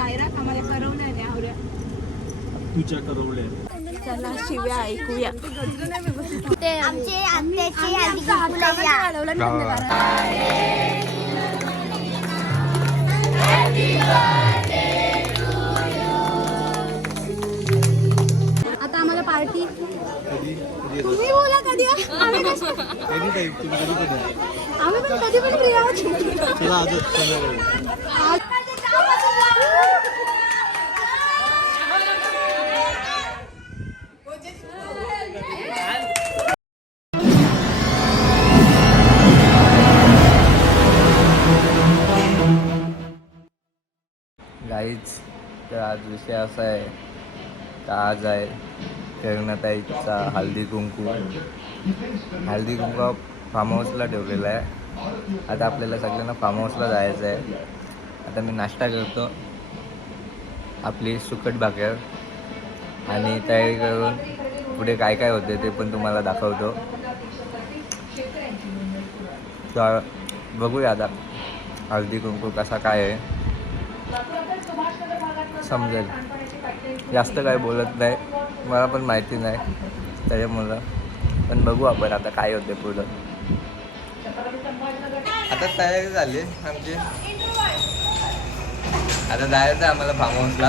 आम्हाला तुझ्या करवल्या. चला शिव्या ऐकूया. आमचे आत्याची आधी. आता आम्हाला पार्टी. तुम्ही बोला कधी? आम्ही पण कधी पण आज विषय असा आहे का आज आहे? करुणाताईचा हल्दी कुंकू. हल्दी कुंकू फार्म हाऊसला ठेवलेला आहे. आता आपल्याला सगळ्यांना फार्म हाऊसला जायचं आहे. आता मी नाश्ता करतो. आपली सुकट भाकर. आणि तयारी करून पुढे काय काय होते ते पण तुम्हाला दाखवतो. तर बघूया आता हळदी कुंकू कसा काय आहे. समजेल. जास्त काय बोलत नाही. मला पण माहिती नाही. त्याच्यामुळं. पण बघू आपण आता काय होते पुढं. आता तयारी झाली आमची. आता जायचं आहे आम्हाला फार्म हाऊसला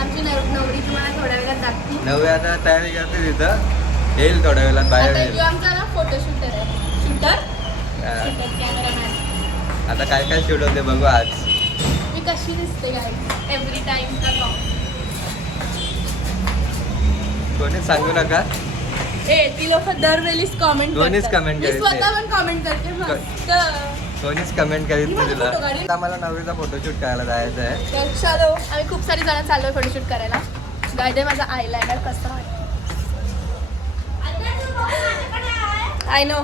आमची नव- नवरी तुम्हाला थोड्या वेळात दाखवी. नवी आता तयारी करते तिथं. येईल थोड्या वेळात बाहेर येईल. हा. आता काय काय शूट होते बघू आज. कशी दिसते काय एव्हरी टाइम का कोणीच सांगू नका. ए ती लोक दरवेळीच कॉमेंट मी करते. स्वतः पण कॉमेंट करते मस्त. कोणीच कमेंट करीत मी नाही तुला. आता आम्हाला नवरीचा फोटोशूट करायला जायचं आहे. तर चलो आम्ही खूप सारी जण चाललोय फोटोशूट करायला. गायडे माझा आयलाइनर कसा I know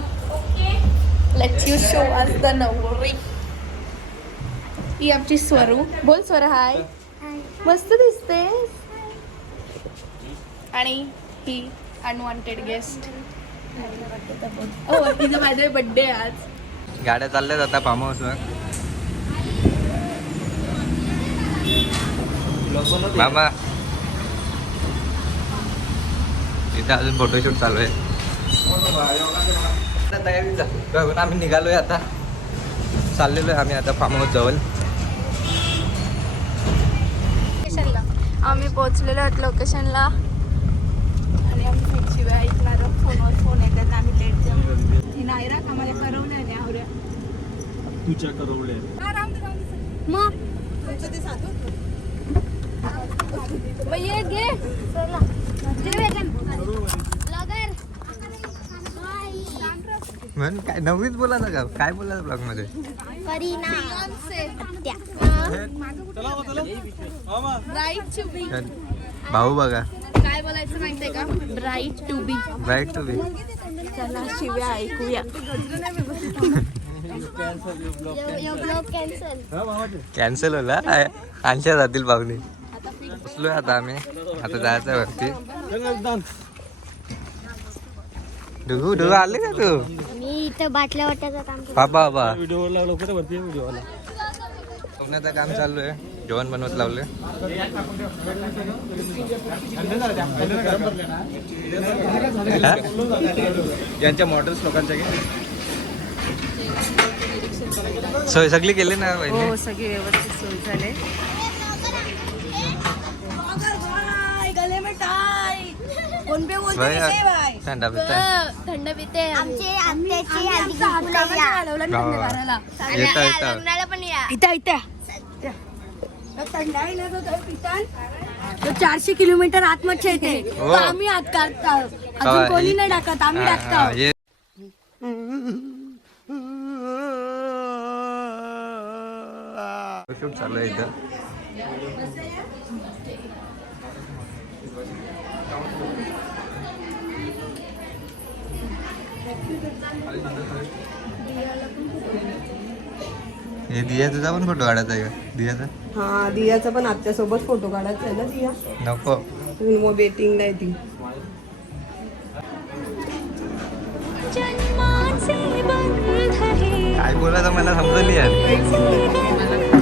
let's you show आज द नवरी ही आमची स्वरू. बोल स्वर हाय. मस्त दिसते आणि ही अनवॉन्टेड गेस्ट हो तिचा माझा बर्थडे आज. गाड्या चालल्यात आता फार्म हाऊसवर मामा इथे अजून फोटोशूट चालू आहे. तयारी आम्ही निघालोय आता. चाललेलो आहे आम्ही आता फार्म हाऊस जवळ लोकेशनला आम्ही पोहोचलेलो आहोत लोकेशनला आणि आम्ही खूप शिवाय ऐकणार फोनवर फोन येतात आम्ही लेट जाऊ ही नायरा आम्हाला करवलं नाही आवड्या तुझ्या करवल्या मग? मग ये घे म्हणून काय नववीच बोला ना का काय बोला ब्लॉगमध्ये. ब्राईट भाऊ बघा. काय बोलायचं माहितीये का? Bright to be right to be चला शिव्या ऐकूया. कॅन्सल कॅन्सल होला. आणल्या जातील पाहुणे. बसलोय आता आम्ही. आता जायचं आहे वरती. डुगू डुगू आले का तू? इथं बाटल्या वाटायचं काम बाबा व्हिडिओ लागलो कुठे वरती व्हिडिओला सोन्याचं काम चालू आहे. जेवण बनवत लावले यांच्या मॉडेल्स लोकांच्या सोय सगळी केली ना हो सगळे व्यवस्थित सोय झाले. बाई, थंडा पिता थंड पिते आमचे आत्याची आधी फुलंया. येता येता. लग्नाला पण या. इथं इथं. तो चारशे किलोमीटर आतमध्ये येते हो. तो आम्ही आत काढतो. अजून कोणी नाही टाकत आम्ही हा, हा, टाकतो. ये. शूट चालू आहे इथं. हे दिया तुझा पण फोटो काढायचा आहे का? दियाचा? हा दियाचा पण आत्यासोबत फोटो काढायचा आहे ना दिया? नको. तुम्ही मग बेटिंगला आहे ती. काय बोलायचं मला समजलं यार.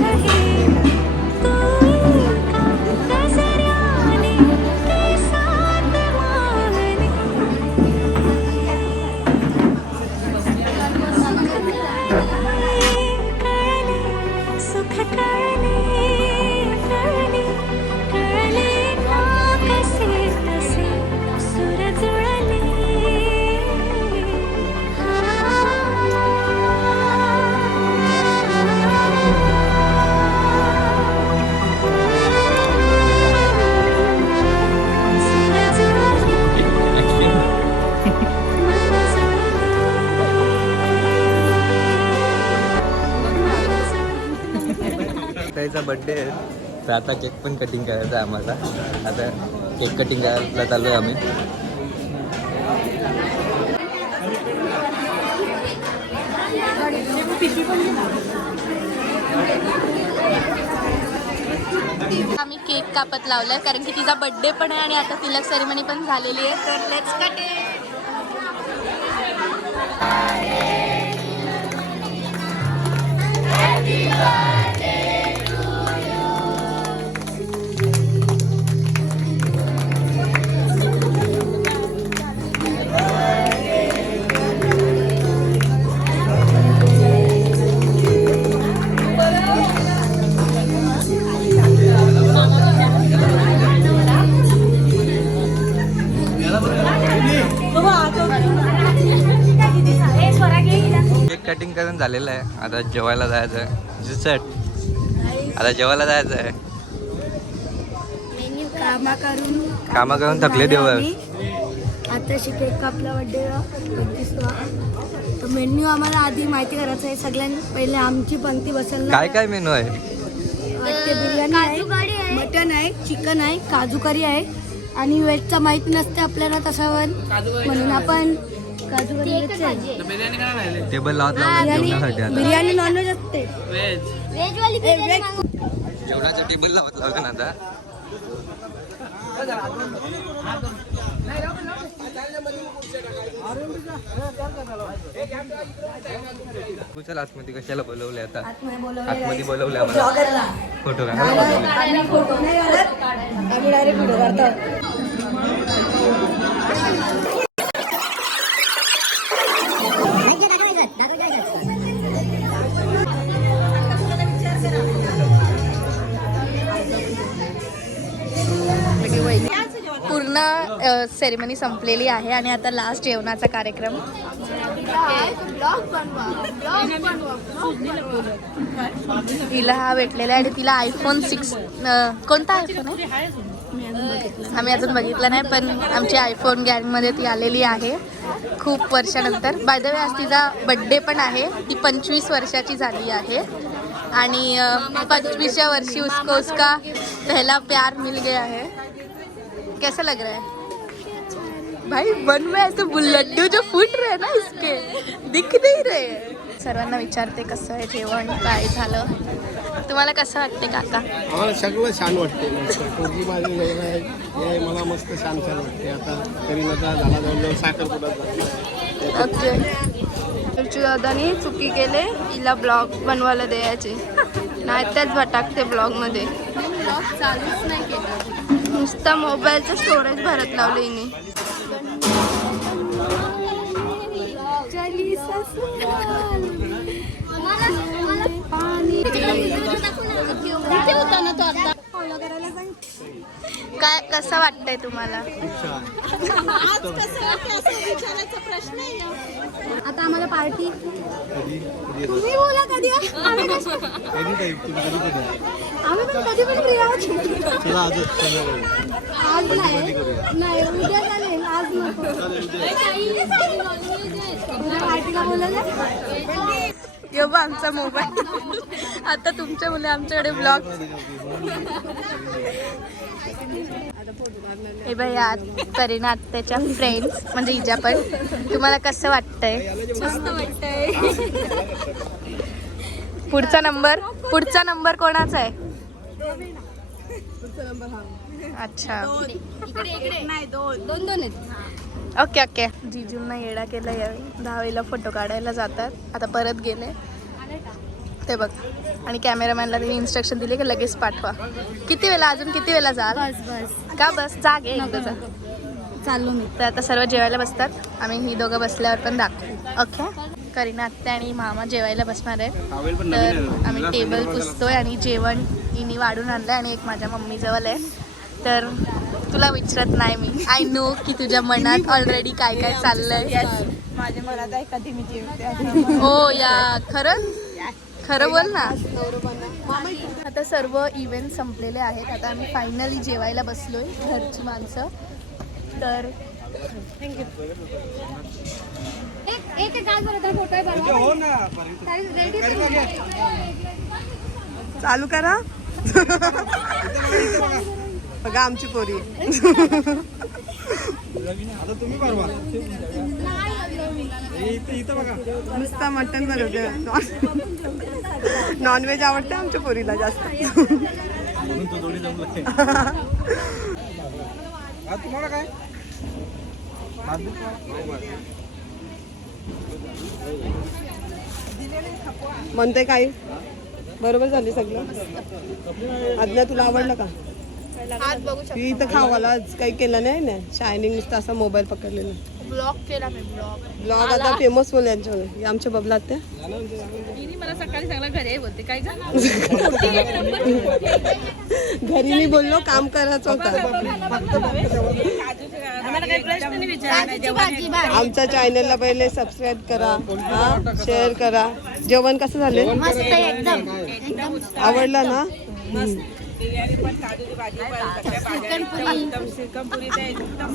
बड्डे आहे. तर आता केक पण कटिंग करायचा आहे आम्हाला. आता केक कटिंग करायला चालू आहे आम्ही. आम्ही केक कापत लावलाय कारण की तिचा बर्थडे पण आहे आणि आता तिलक सेरेमनी पण झालेली आहे. तर लेट्स कट केक कटिंग करून झालेलं आहे. आता जेवायला जायचं आहे. जिसट आता जेवायला जायचं आहे. कामा करून कामं करून थकले देव आता केक कापला बड्डे मेन्यू आम्हाला आधी माहिती करायचं आहे. सगळ्यांनी पहिले आमची पंक्ती बसेल काय काय मेनू आहे? बिर्याणी आहे मटन आहे. चिकन आहे काजू करी आहे. आणि व्हेजचा माहिती नसते आपल्याला तसावर म्हणून आपण काजू करी veg आहे. टेबल लावत लावत जेवणासाठी आता बिर्याणी नॉनव्हेज असते. जेवणाचं टेबल लावत लावलं ना आता. तू चल आतमध्ये कशाला बोलवले आता? आतमध्ये बोलवले आम्हाला. फोटो काढायला बोलवले. आम्ही डायरेक्ट व्हिडिओ काढतो सेरेमनी संपलेली आहे आणि आता लास्ट जेवणाचा कार्यक्रम. तिला हा भेटलेला आहे आणि तिला आयफोन सिक्स कोणता आयफोन आहे? आम्ही अजून बघितलं नाही पण आमची आयफोन गॅंगमध्ये ती आलेली आहे. खूप वर्षानंतर. बाय द वे आज तिचा बड्डे पण आहे. ती पंचवीस वर्षाची झाली आहे. आणि पंचवीसच्या वर्षी उसको उसका पहला प्यार मिल गया है. कैसा लग रहा है? भाई बन में ऐसे बुल- लड्डू जो फूट रहे हैं ना इसके दिख नहीं रहे हैं. सर्वांना विचारते कसं आहे जेवण काय झालं? तुम्हाला कसं वाटते काका? आम्हाला सगळं छान वाटते. पोरगी माझी लग्न आहे. हे मला मस्त छान छान वाटते. आता करीनाचा झाला जवळजवळ साखरपुडा तुमची दादानी चुकी केले हिला ब्लॉग बनवायला द्यायचे. नाही त्याच भटाकते ब्लॉगमध्ये. ब्लॉग चालूच नाही केला. नुसता मोबाईलचं स्टोरेज भरत लावलं हिने. काय कसं वाटतंय तुम्हाला? आता आम्हाला पार्टी. कधी? बोला कधी? आम्ही तुम्ही पण कधी पण फ्री आहोत. आज नाही. नाही उद्या चालेल. आज नको. उद्या. पार्टीला बोलवलं? यो बा आमचा मोबाईल. आता तुमच्या मुले आमच्याकडे ब्लॉग हे बाई या करीना आत्याच्या फ्रेंड्स म्हणजे इजा पण. तुम्हाला कसं वाटतंय? मस्त वाटतंय. पुढचा नंबर पुढचा नंबर कोणाचा आहे? अच्छा. दोन. दोन. आहेत. Okay okay. जिजूंना येडा केला यावेळी दहावीला फोटो काढायला जातात. आता परत गेले. ते बघ. आणि कॅमेरामॅनला त्यांनी इन्स्ट्रक्शन दिले की लगेच पाठवा. किती वेळा अजून किती वेळा जाल? बस बस. का बस? जागे चाललो मी. तर आता सर्व जेवायला बसतात. आम्ही ही दोघं बसल्यावर पण दाखवू. ओके? करीना आत्या आणि मामा जेवायला बसणार पण तर नवीन आहे. आम्ही टेबल पुसतोय आणि जेवण इनी वाढून आणलंय आणि एक माझ्या मम्मी जवळ आहे. तर तुला विचारत नाही मी. आय नो की तुझ्या मनात ऑलरेडी काय काय चाललंय. माझ्या मनात आहे कधी मी जेवते हो या. खरं? खरं बोल ना. आता सर्व इव्हेंट संपलेले आहेत. आता आम्ही फायनली जेवायला बसलोय घरची माणसं. तर एक हो ना रेडी चालू करा. बघा आमची पोरी. नुसता मटन बनवते. नॉनव्हेज आवडते आमच्या पोरीला जास्त. तुम्हाला काय? म्हणते काय बरोबर झाले सगळं. आज्ञा तुला आवडलं का? आज बघू ती इथं काही केलं नाही ना. शायनिंग नुसतं असा मोबाईल पकडलेला. ब्लॉग केला मी ब्लॉग ब्लॉग आता फेमस होईल यांच्यावर हे आमच्या बबलात त्या मला सकाळी सांगला घरी आहे बोलते. काय का घरी मी बोललो काम करायचं होतं. आमच्या चॅनलला पहिले सबस्क्राईब करा. हा शेअर करा. जेवण कसं झाले मस्त एकदम एकदम. आवडलं ना?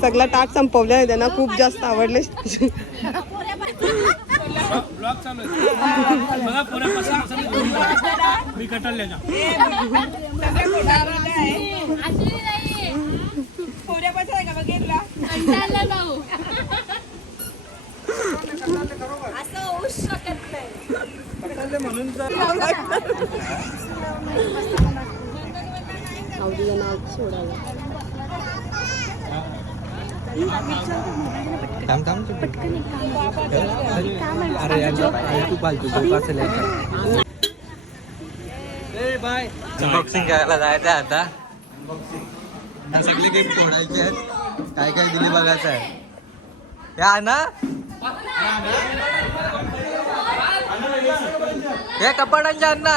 सगळा ताट संपवल्या त्यांना खूप जास्त आवडले. मी कटाळल्याच्या म्हणून तर आवडीला नाव सोडायला. थांब थांब अरे तू पालतू झोप असेल अनबॉक्सिंग करायला जायचं आता. या सगळे काही फोडायचे आहेत. काय काय दिली बघायचं आहे. या ना हे कपाटांच्या अण्णा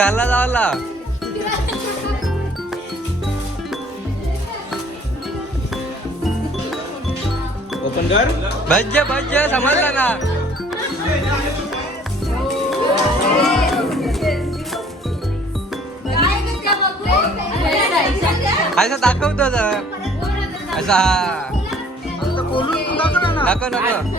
फिरायला जावला ओपन कर भज्य भज्य समजलं ना असं दाखवतो जरा असा दाखव नको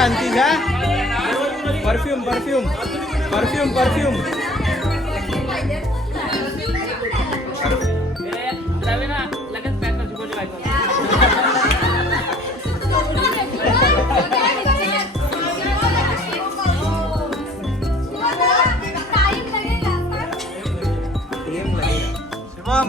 शांती घ्या. Perfume perfume perfume perfume Shivam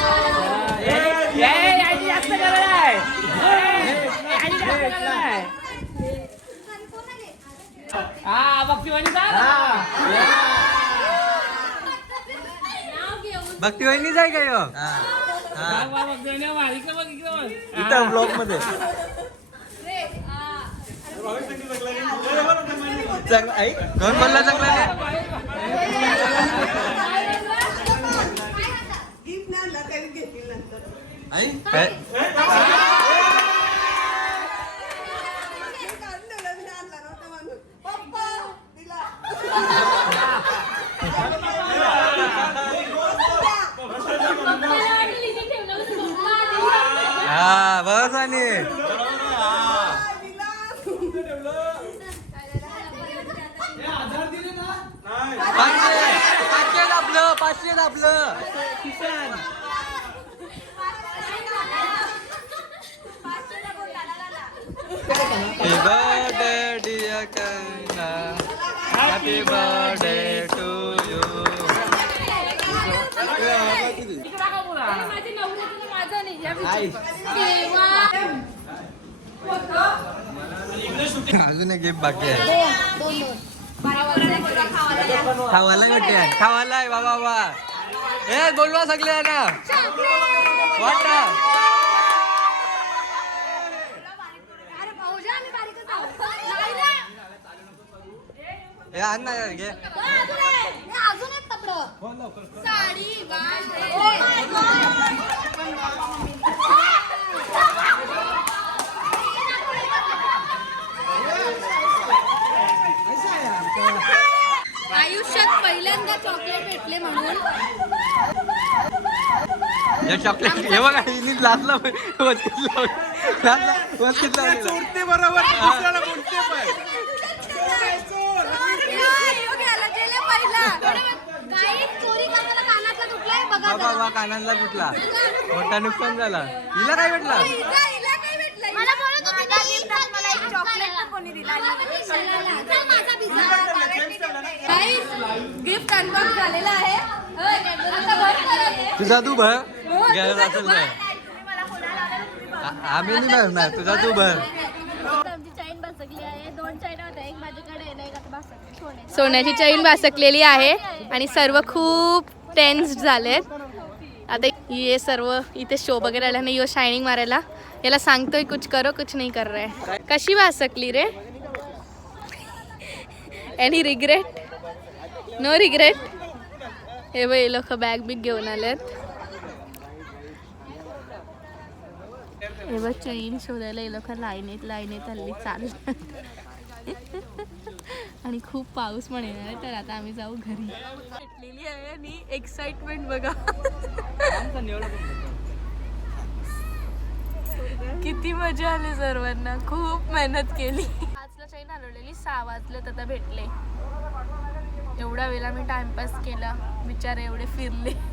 Bhakti वहिनीच आहे का ह्यो? इथं ब्लॉकमध्ये चांगला ऐक कोण बोलला चांगला नाही? काय? हा बस आणि पाचशे आपलं पाचशे आपलं किसान happy birthday dear Kangana happy birthday अजून एक बाकी आहे. खावाला भेटे खावाला आहे बाबा बा ए बोलवा सगळे ना वाटा. ए आण ना घे. साडी आयुष्यात पहिल्यांदा चॉकलेट भेटले म्हणून. चॉकलेट हे बघा हिनी लाचला वचकितला लाचला वचकितला चोरते बरोबर दुसऱ्याला बोलते पण. बाबा बा कानांना तुटला. मोठा नुकसान झाला. हिला काय भेटला. गिफ्ट अनबॉक्स झालेला आहे. तुझा तू भर. घ्यायला असेल तर आ- आम्ही नाही भरणार. तुझा तू भर. सोन्याची चैन बासकलेली आहे. आणि सर्व खूप टेन्स झालेत. आता ये सर्व इथे शो वगैरे आला नाही यो शायनिंग मारायला. याला सांगतोय कुछ करो कुछ नाही कर रहा है. कशी वासकली रे? एनी रिग्रेट नो रिग्रेट हे बघ हे लोक बॅग बिग घेऊन आलेत. हे बघ चैन शोधायला हे लोक लाईनीत लाईनीत हल्ली चालतात आणि खूप पाऊस पण येणार आहे तर आता आम्ही जाऊ घरी. भेटलेली आहे आणि एक्साइटमेंट बघा. किती मजा आली सर्वांना. खूप मेहनत केली. पाचला चैन हलवलेली सहा वाजले तर भेटले. एवढा वेळा मी टाइमपास केला. बिचारे एवढे फिरले.